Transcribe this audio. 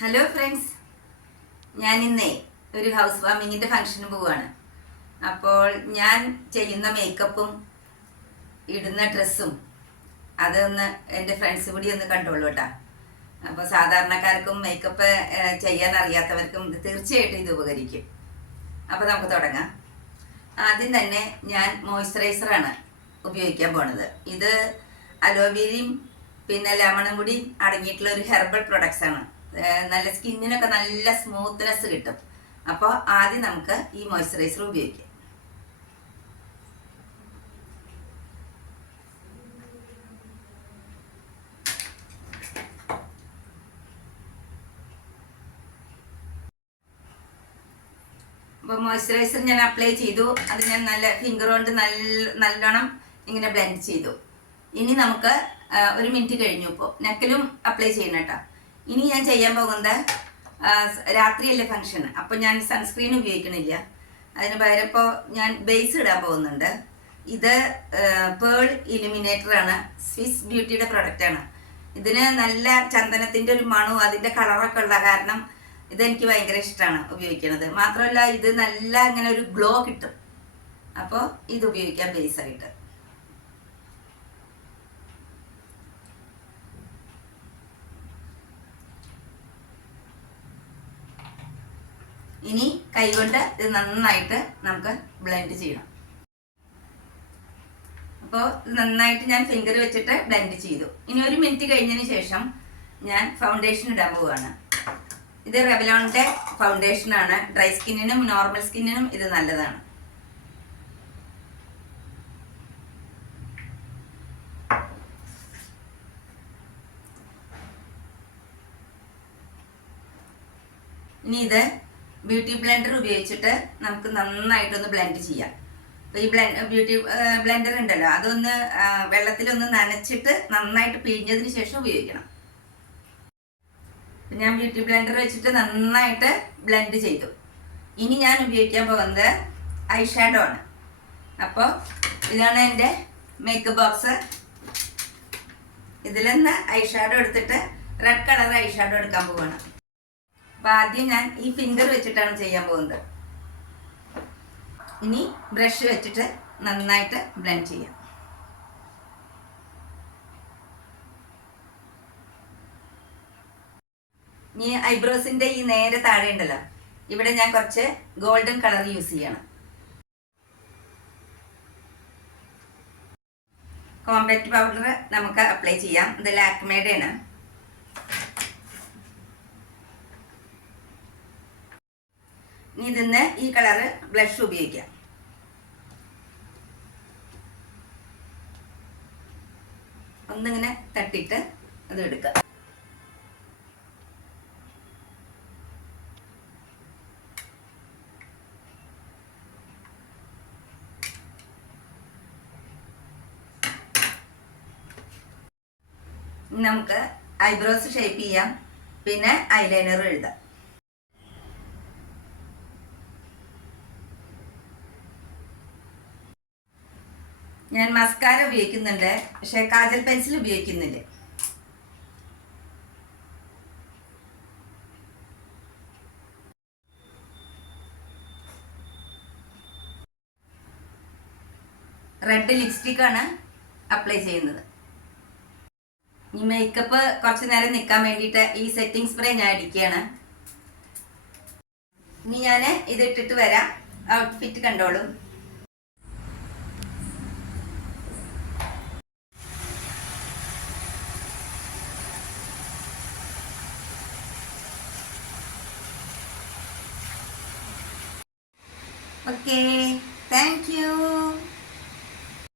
Hello friends, ഞാൻ ഇന്നേ ഒരു ഹൗസ് വാമിങ്ങിൻ്റെ ഫംഗ്ഷന് പോവുകയാണ്. അപ്പോൾ ഞാൻ ചെയ്യുന്ന മേക്കപ്പും ഇടുന്ന ഡ്രസ്സും അതൊന്ന് എൻ്റെ ഫ്രണ്ട്സ് കൂടി ഒന്ന് കണ്ടോളൂ കേട്ടോ. അപ്പോൾ സാധാരണക്കാർക്കും മേക്കപ്പ് ചെയ്യാൻ അറിയാത്തവർക്കും തീർച്ചയായിട്ടും ഇത് ഉപകരിക്കും. അപ്പോൾ നമുക്ക് തുടങ്ങാം. ആദ്യം തന്നെ ഞാൻ മോയ്സ്ചറൈസറാണ് ഉപയോഗിക്കാൻ പോണത്. ഇത് അലോവേരയും പിന്നെ ലെമണും കൂടി അടങ്ങിയിട്ടുള്ള ഒരു ഹെർബൽ പ്രൊഡക്ട്സ് ആണ്. നല്ല സ്കിന്നിനൊക്കെ നല്ല സ്മൂത്ത്നെസ് കിട്ടും. അപ്പോൾ ആദ്യം നമുക്ക് ഈ മോയ്സ്ചറൈസർ ഉപയോഗിക്കാം. അപ്പോൾ മോയ്സ്ചറൈസർ ഞാൻ അപ്ലൈ ചെയ്തു. അത് ഞാൻ നല്ല ഫിംഗർ കൊണ്ട് നല്ലോണം ഇങ്ങനെ ബ്ലെൻഡ് ചെയ്തു. ഇനി നമുക്ക് ഒരു മിനിറ്റ് കഴിഞ്ഞു. ഇപ്പോൾ നെക്കിലും അപ്ലൈ ചെയ്യണം കേട്ടോ. ഇനി ഞാൻ ചെയ്യാൻ പോകുന്നത് രാത്രിയല്ലേ ഫംഗ്ഷൻ, അപ്പോൾ ഞാൻ സൺസ്ക്രീൻ ഉപയോഗിക്കണില്ല. അതിന് പകരം ഇപ്പോൾ ഞാൻ ബേസ് ഇടാൻ പോകുന്നുണ്ട്. ഇത് പേൾ ഇലുമിനേറ്റർ ആണ്, സ്വിസ് ബ്യൂട്ടിയുടെ പ്രൊഡക്റ്റാണ്. ഇതിന് നല്ല ചന്ദനത്തിൻ്റെ ഒരു മണവും അതിൻ്റെ കളറൊക്കെ ഉള്ള കാരണം ഇതെനിക്ക് ഭയങ്കര ഇഷ്ടമാണ് ഉപയോഗിക്കുന്നത്. മാത്രമല്ല ഇത് നല്ല ഇങ്ങനെ ഒരു ഗ്ലോ കിട്ടും. അപ്പോൾ ഇത് ഉപയോഗിക്കാം ബേസായിട്ട്. ഇനി കൈകൊണ്ട് ഇത് നന്നായിട്ട് നമുക്ക് ബ്ലെൻഡ് ചെയ്യണം. അപ്പോൾ ഇത് നന്നായിട്ട് ഞാൻ ഫിംഗർ വെച്ചിട്ട് ബ്ലെൻഡ് ചെയ്തു. ഇനി ഒരു മിനിറ്റ് കഴിഞ്ഞതിന് ശേഷം ഞാൻ ഫൗണ്ടേഷൻ ഇടാൻ പോവുകയാണ്. ഇത് റെവലോണിൻ്റെ ഫൗണ്ടേഷനാണ്. ഡ്രൈ സ്കിന്നിനും നോർമൽ സ്കിന്നിനും ഇത് നല്ലതാണ്. ഇനി ഇത് ബ്യൂട്ടി ബ്ലെൻഡർ ഉപയോഗിച്ചിട്ട് നമുക്ക് നന്നായിട്ടൊന്ന് ബ്ലെൻഡ് ചെയ്യാം. അപ്പോൾ ഈ ബ്യൂട്ടി ബ്ലെൻഡർ ഉണ്ടല്ലോ, അതൊന്ന് വെള്ളത്തിലൊന്ന് നനച്ചിട്ട് നന്നായിട്ട് പിഴിഞ്ഞതിന് ശേഷം ഉപയോഗിക്കണം. ഞാൻ ബ്യൂട്ടി ബ്ലെൻഡർ വെച്ചിട്ട് നന്നായിട്ട് ബ്ലെൻഡ് ചെയ്തു. ഇനി ഞാൻ ഉപയോഗിക്കാൻ പോകുന്നത് ഐ ഷാഡോ ആണ്. അപ്പോൾ ഇതാണ് എൻ്റെ മേക്കപ്പ് ബോക്സ്. ഇതിൽ നിന്ന് ഐ ഷാഡോ എടുത്തിട്ട് റെഡ് കളർ ഐ ഷാഡോ എടുക്കാൻ പോവുകയാണ്. അപ്പോൾ ആദ്യം ഞാൻ ഈ ഫിംഗർ വെച്ചിട്ടാണ് ചെയ്യാൻ പോകുന്നത്. ഇനി ബ്രഷ് വെച്ചിട്ട് നന്നായിട്ട് ബ്ലെൻഡ് ചെയ്യാം. ഈ ഐബ്രോസിൻ്റെ ഈ നേരെ താഴെ ഉണ്ടല്ലോ, ഇവിടെ ഞാൻ കുറച്ച് ഗോൾഡൻ കളർ യൂസ് ചെയ്യണം. കോമ്പാക്ട് പൗഡർ നമുക്ക് അപ്ലൈ ചെയ്യാം. ഇത് ലാക്മേയുടെ ആണ്. ഇനി ഇതിന്ന് ഈ കളറ് ബ്ലഷ് ഉപയോഗിക്കാം. ഒന്നിങ്ങനെ തട്ടിയിട്ട് അത് എടുക്കാം. നമുക്ക് ഐബ്രോസ് ഷേപ്പ് ചെയ്യാം, പിന്നെ ഐലൈനർ എഴുതാം. ഞാൻ മസ്കാര ഉപയോഗിക്കുന്നുണ്ട്, പക്ഷെ കാജൽ പെൻസിൽ ഉപയോഗിക്കുന്നില്ല. റെഡ് ലിപ്സ്റ്റിക് ആണ് അപ്ലൈ ചെയ്യുന്നത്. ഈ മേക്കപ്പ് കുറച്ച് നേരം നിൽക്കാൻ വേണ്ടിയിട്ട് ഈ സെറ്റിംഗ് സ്പ്രേ ഞാൻ അടിക്കുകയാണ്. ഇനി ഞാൻ ഇത് ഇട്ടിട്ട് വരാം. ഔട്ട്ഫിറ്റ് കണ്ടോളും. Okay, thank U.